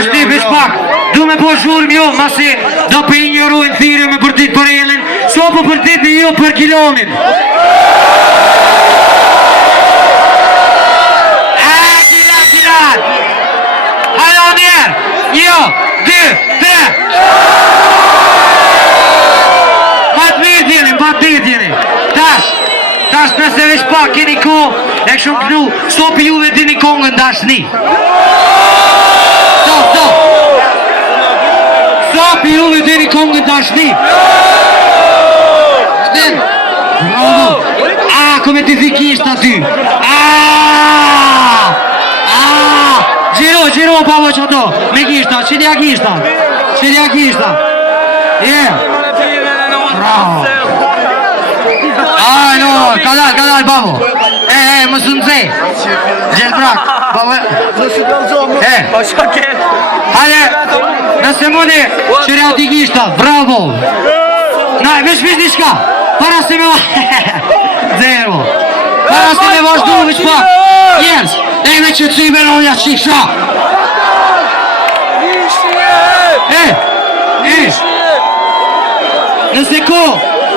Dashni veç pak. Du me po zhurmë jo, masi do për injorojnë thirë me për ditë për elin, so po për ditë një jo për kilonin. Kilat! Hajdo njerë! 1, 2, 3! Matë medjeni! Tash nëse veç pak keni ko, e këshëm knu, stopi juve dini kongën dashni. Stopi juve dini kongën dashni. Bravo! Come ti fikisht aty. Gjiro pavo që do. Me gishta, qëllja gishta. Bravo. No, kadal, babo. Më së nëzhe. Gjelë brak. Hajde, nëse mëni, qërja ti gishta. Bravo. Vesh një shka. Para se me... Zero. Para se me vazhdu veç pak. Njerës. Me që të me ronja qisha.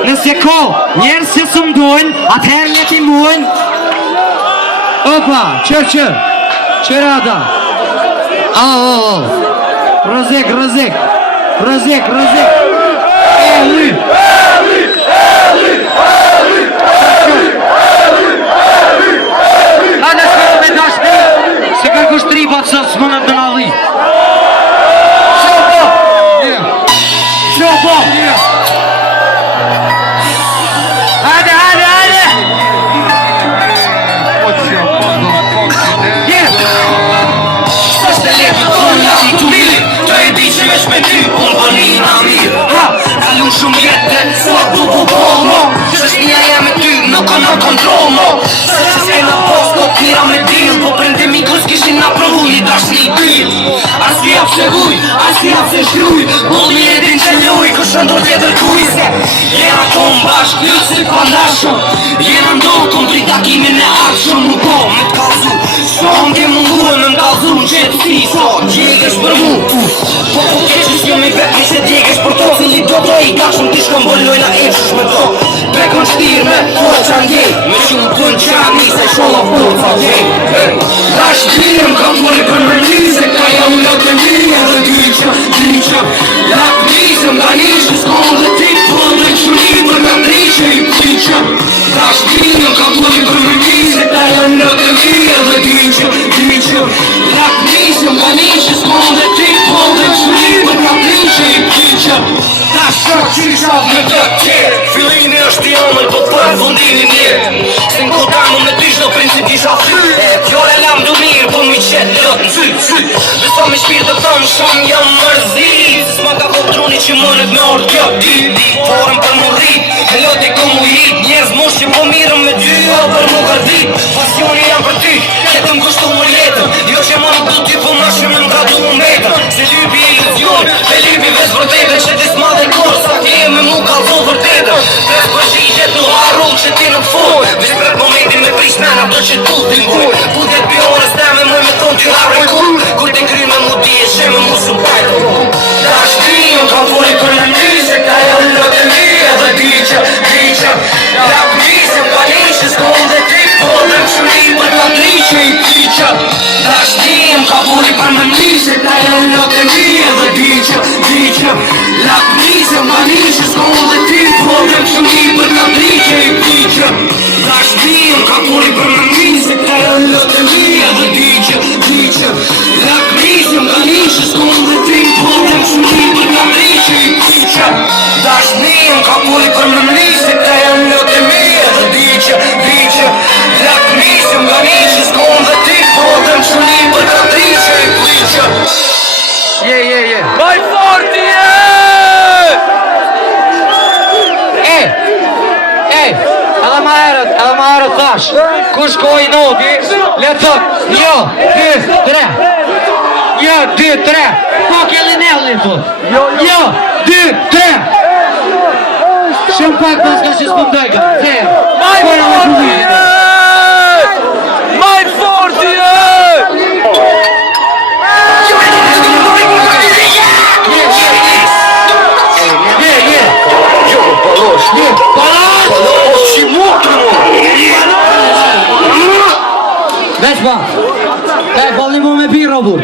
Nëse ko, njerës që së mdojnë, atëherë një ti mojnë. Opa, qër ata. Rëzik. Hajde s'kërë me dashni, se kërkush tripat së s'mënët në nalli. Qopo! Hajde! Së të letë të një që të mirë, të e di që vesh me ty, unë për një nga mirë. Kalun shumë jetë, sot du po mo, qështnia jam e ty, nuk në kontrol mo. Se që s'kena post, nuk tira me dil, po prendemi kës kishin nga provu një dashni dil. As t'i jap se vuj, as t'i jap se shruj, bolli e din që ljuj, kështë ndor tjetër kujse. Jena kom bashk, një si pandashon, jena ndonë kom tri takimin e akshon, nuk po me t'kazu. Shon ke munguën me m'kazu në qëtë si, so djegesh për mu. Po keqës jo me vetë, mi se djegesh për to, cili do to i kashëm t'i shkom bëllojna efshush me to. Bekon shtirë me po qangej, me shumë pën qani se sholla po qangej. Dash t'hirëm kam pori për mërni, se ka jam lak me një edhe dyqa. Lak nisëm nga nishë, s'kon dhe ti për dhe qëni për nga ndryqe i pyqa. Dash t'hirëm kam pori për mërni, se ka jam lak me një edhe dyqa. Lak nisëm nga nishë, s'kon dhe ti për dhe qëni për nga ndryqe i pyqa. Shok qisha me të tjerë, fillimi është i omël, po për fundimi mirë. Se n'ko damu me ty shdo princip kisha fyrë, fjore lam du mirë, po mi qetë lot në sy. Beso me shpirë të tonë shumë jam mërzit, se s'ma ka po truni që mënet me orë kjo dit. Forëm për mu rrit, me lote ku mu hit, njerëz mosh që po mirëm me ty, o për mu gërdit. Pasioni jam për ty, jetëm kushtu më letëm, jo që ma nuk du ty, po ma shumë m'ka du më metëm. Se lypi iluzion, me lypi veç vërtete, që dis ma dhe kor, sa kje me mu ka vo vërtetëm. Pres për shqishet në haru që ti në foj, veç për momentin me prish mena, do që tu t'ingoj. Kutet pionës teme muj me ton t'i harre kur, kur t'e kry me mu di e që me mu shumë pajtë. Da shtrion ka fori për në njëse, ka janë lëtë e mi edhe dyqa. Lap njësëm ka njëshës, kon dhe ti po dhe më shuri për ka ndryqe i pyqa. Da shtrion ka fori për në njëse, ka janë lëtë e mi edhe dyqa. Lap njësëm ka njëshës, kon dhe ti po dhe më shuri për ka ndryqe i pyqa. Da shtrion ka fori për në njëse, ka janë lëtë e mi edhe dyqa. Lap njësëm ka njëshës, kon dhe ti po dhe më shuri për ka ndryqe i pyqa. Da shtrion ka fori për në njëse, ka janë lëtë e mi edhe dyqa. Lap njësëm ka njëshës, kon dhe ti po dhe më shuri për ka ndryqe i pyqa. Vaj forti edhe ma herët thash, kush ko i noti, le thot, 1, 2, 3. 1, 2, 3. Po kelli nelli thot. 1, 2, 3. Shumë pak pas ka që s'pëndojka. Maj forti Moskva. Bolni mu me birë, robur.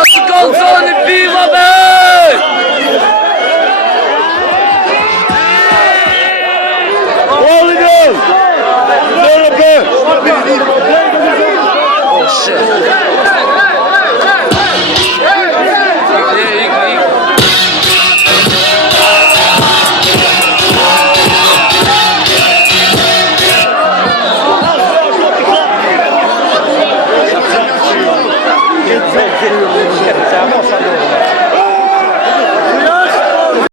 Let's go!